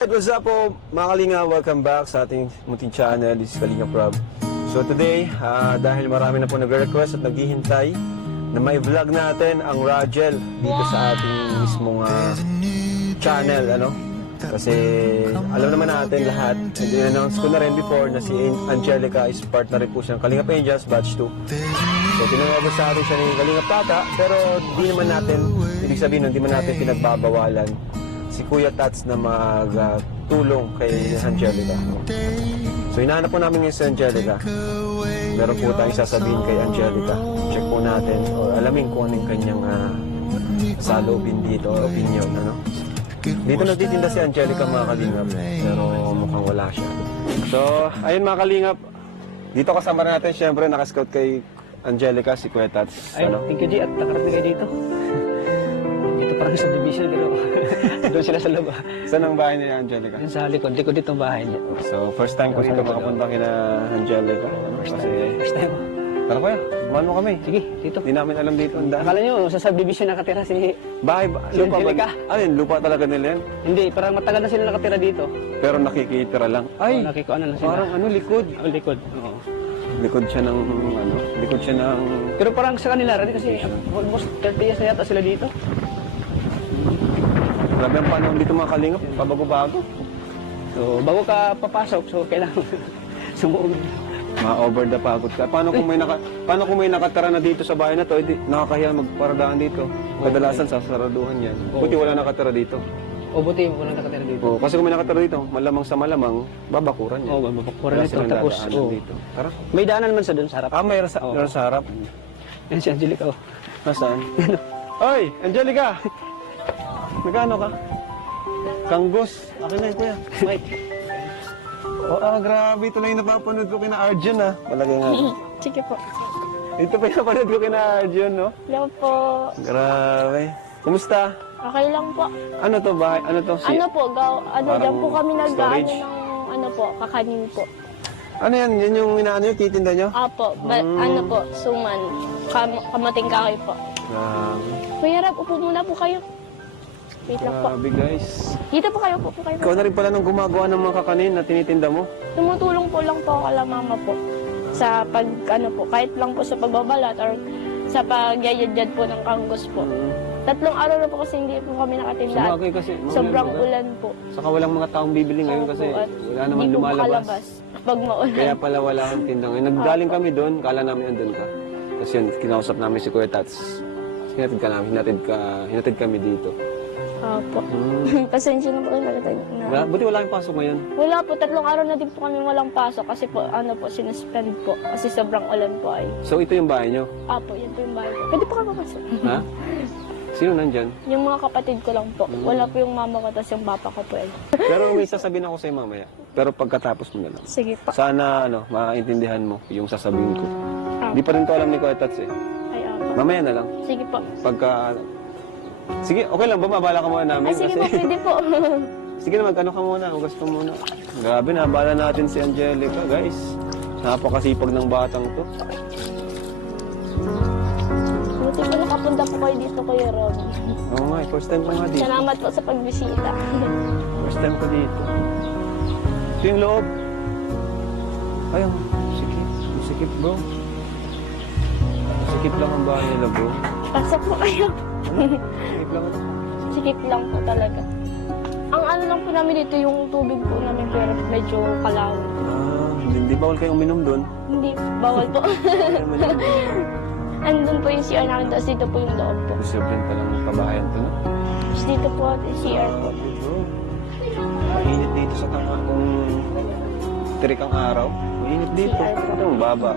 What's up po mga Kalinga? Welcome back sa ating munting channel. This is Kalinga Prab. So today, dahil marami na po nag-request at naghihintay na may vlog natin ang Rajel dito sa ating mismong channel, ano? Kasi alam naman natin lahat, i-announce ko na rin before na si Angelica is part na rin po siya ng Kalinga Angels Batch 2. So tinanong sa atin siya ni Kalinga Tata, pero di naman natin, ibig sabihin hindi man natin pinagbabawalan si Kuya Tats na magtulong kay Angelica. So hinahanap po namin ngayon si Angelica. Meron po tayong sasabihin kay Angelica. Check po natin o alamin kung anong kanyang saloobin dito o opinion. Ano? Dito nagtitinda si Angelica mga kalingap, pero mukhang wala siya. So ayun mga kalingap, dito kasama natin syempre nakascout kay Angelica si Kuya Tats. Ay, thank you G at nakarating kayo dito. Dito parang subdivision pero doon sila sa loob. Saan ang bahay ni Angelica? Yun sa likod dito ang bahay niya. So first time ko dito makapunta kina Angelica. First time. Tara kuya, mahal mo kami. Sige, dito. Hindi namin alam dito. Akala nyo, sa subdivision nakatira si Bahay, lupa ba? Angelica. Ayun, lupa talaga nila yan. Hindi, parang matagal na sila nakatira dito. Pero nakikitira lang. Ay, Nakikuan na sila. parang likod. Likod. Oo. Likod siya ng, likod siya ng... Pero parang sa kanila rin kasi almost 30 years na yata sila dito. Grabe ang panahon dito mga kalingap, pabago-bago. So, bago ka papasok, so kailangan sumuog. Ma-over the pagod ka. Paano kung may nakatira na dito sa bahay na to, nakakahiya magparadaan dito. Kadalasan sasaraduhan yan. Buti wala nakatira dito. O buti mo lang nakatira dito. Oh, kasi kung may nakatira dito, malamang sa malamang, babakuran yan. Oo, babakuran Wala nito. silang Tapos, dadaanan dito. Tara. may daanan man sa doon sa harap. Mayroon sa harap. Yan si Angelica. Oh. Nasaan? Oy, Angelica! Magkano ka? Kanggos. Akin na yun, kuya. Wait. Grabe. Ito lang yung napapanood ko kina Arjun, ha? Palagay nga. Sige po. Ito pa yung napanood ko kina Arjun, no? Hello po. Grabe. Kumusta? Okay lang po. Ano to ba? Ano to? Ano po, Parang dyan po kami nag-ano storage? ng kakanin po. Ano yan? Yan yung inaano yung titinda nyo? Apo, ano po, suman. Kamating kahoy po. Grabe. Kuya Rab, upo muna po kayo. Wait lang po. Grabe, guys. Dito po kayo, upo po kayo. Ikaw na rin pala nang gumagawa ng mga kakanin na tinitinda mo? Tumutulong po lang po ako kala mama po. Sa kahit lang po sa pagbabalat or sa pagyayadjad po ng kanggos po. 3 araw na po kasi hindi po kami nakatinda. Sabagay kasi. Sobrang ulan po. Saka walang mga taong bibili ngayon kasi Opo, at wala naman hindi po lumalabas. makalabas pag maulan. Kaya pala wala kang tinda ngayon. Naggaling kami doon, kala namin andun ka. Tapos yun, kinausap namin si Kuya Tats. Hinatid kami dito. Opo. Pasensya na po kayo nakita niyo na. Buti wala kang pasok ngayon. Wala po, 3 araw na din po kami walang pasok kasi po, sinuspend po. Kasi sobrang ulan po ay. So ito yung bahay nyo? Apo, yan po yung bahay ko. Pwede po ka papasok. Ha? Sino nandyan? Yung mga kapatid ko lang po. Wala po yung mama ko, tapos yung papa ko po. Pero may sasabihin ako sa'yo mamaya. Pero pagkatapos mo na lang. Sige po. Sana maintindihan mo yung sasabihin ko. Di pa rin to alam ni Kuya Tats eh. Ay, apo. Mamaya na lang. Sige po. Sige, okay lang ba? Mabala ka muna namin. Sige po, pwede po. Sige na, magkano ka muna. Hugas ka muna. Grabe, nabala natin si Angelica, guys. Napakasipag ng batang to. Buti po nakapunta po kayo dito, Kuya Rob. Oo nga, first time ko nga dito. Salamat po sa pagbisita. First time ko dito. Ito yung loob. Ayun, sikip bro. Sikip lang ang bahay nila bro. Pasok po kayo. Sikip lang. Sikip lang po talaga. Ang ano lang po namin dito, yung tubig po namin pero medyo kalawin. Hindi bawal kayong uminom doon. Hindi, bawal po. Andun po yung CR namin, tapos dito po yung loob po. Discipline pa lang ng kabahayan to, no? Tapos dito po yung CR po. Bro, mainit dito sa kung tirik ang araw. Mainit dito. CR po. Ito, baba.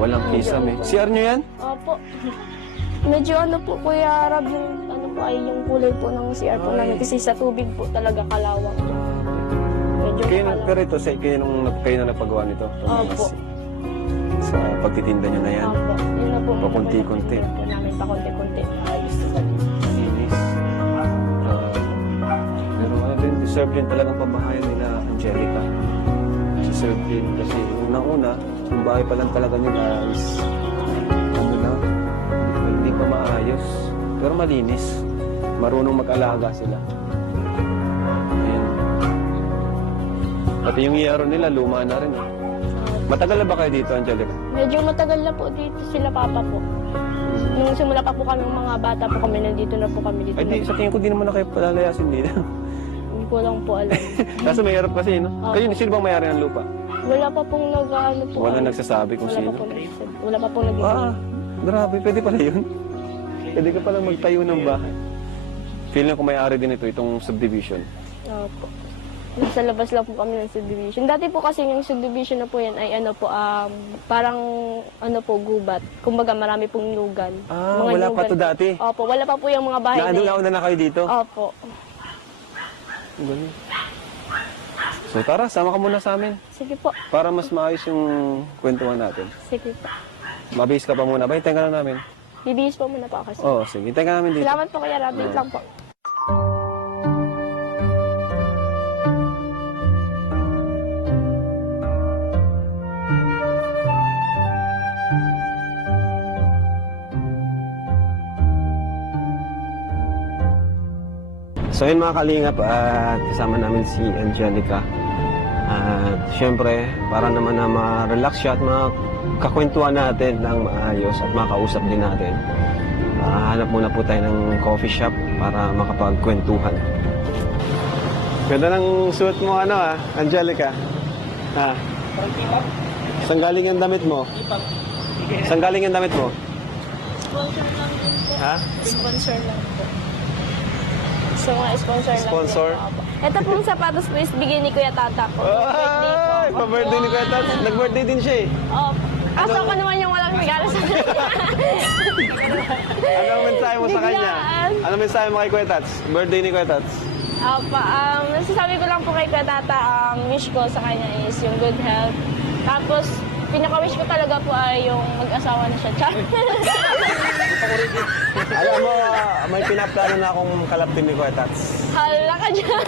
Walang kisame. CR nyo yan? Opo. Medyo ano po, Kuya Rab, yung ano po ay yung kulay po ng CR po namin kasi sa tubig po talaga kalawang. Medyo kalawang. Pero ito, kayo na napagawa nito? Opo. Sa pagtitinda nyo na yan? Opo. Yun na po. Pakunti-kunti. Po namin pakunti-kunti. Ayos. Linis. Pero ano din, deserve din talagang pabahayan nila Angelica. Deserve din kasi unang-una, yung bahay pa lang talaga nila is ano lang, hindi pa maayos. Pero malinis. Marunong mag-alaga sila. Ayun. Pati yung yero nila, luma na rin. Matagal na ba kayo dito, Angelica? Medyo matagal na po dito sila papa po. Nung simula pa po kami mga bata po kami, nandito na po kami dito. Ay, di, sa tingin ko di naman na kayo palalayasin dito. Hindi ko lang po alam. Kaso mahirap kasi, no? Kayo, sino bang mayari ng lupa? Wala pa pong nag-ano po. Wala nagsasabi kung Wala sino. pa pong nagsasabi. Wala pa pong nag-iisip. Ah, grabe. Pwede pala yun. Pwede ka palang magtayo ng bahay. Feeling ko may-ari din ito, itong subdivision. Opo. Nasa labas lang po kami ng subdivision. Dati po kasi yung subdivision na po yan ay ano po, parang ano po, gubat. Kumbaga marami pong lugan. Ah, wala pa to dati? Opo, wala pa po yung mga bahay na yan. Nauna na kayo dito? Opo. Ang galing. So tara, sama ka muna sa amin. Sige po. Para mas maayos yung kwentuhan natin. Sige po. Mabihis ka pa muna ba? Hintayin ka lang namin. Bibihis po muna po ako. Oo, sige. Hintayin ka namin dito. Salamat po Kuya Rob. Wait lang po. So yun mga kalingap, at kasama namin si Angelica. At syempre, para naman na ma-relax siya at makakwentuhan natin ng maayos at makausap din natin. Hanap muna po tayo ng coffee shop para makapagkwentuhan. Ganda ng suit mo, Angelica. Ha? Saan galing ang damit mo? Saan galing ang damit mo? Sponsor lang din po. Ha? Sponsor lang po. Sa mga sponsor lang. Sponsor? din po. Ito pong sapatos po is bigay ni Kuya Tata po. Birthday po. Ay! Pa-birthday ni Kuya Tats. Nag-birthday din siya eh. Opo. Asa ko naman yung walang regalo sa kanya. Ano ang mensahe mo sa kanya? Biglaan. Ano ang mensahe mo kay Kuya Tats? Birthday ni Kuya Tats. Opo, nasasabi ko lang po kay Kuya Tata, wish ko sa kanya is yung good health. Tapos, pinaka-wish ko talaga po ay yung mag-asawa na siya. Char. Alam mo, may pinaplano na akong kalaptin ni Kuya Tats. Hala ka dyan.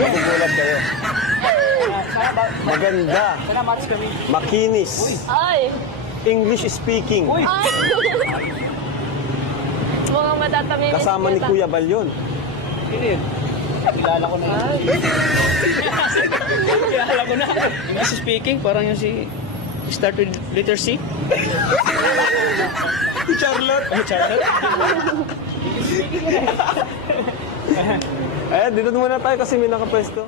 Magugulat kayo. Maganda. Makinis. Ay. English speaking. Ay. Mga matatamin. Kasama ni Kuya Bal yun. Kilala ko na. Kilala ko na. English speaking, parang yung si start with letter C. Charlotte. Charlotte. Eh, dito muna tayo kasi may nakapwesto.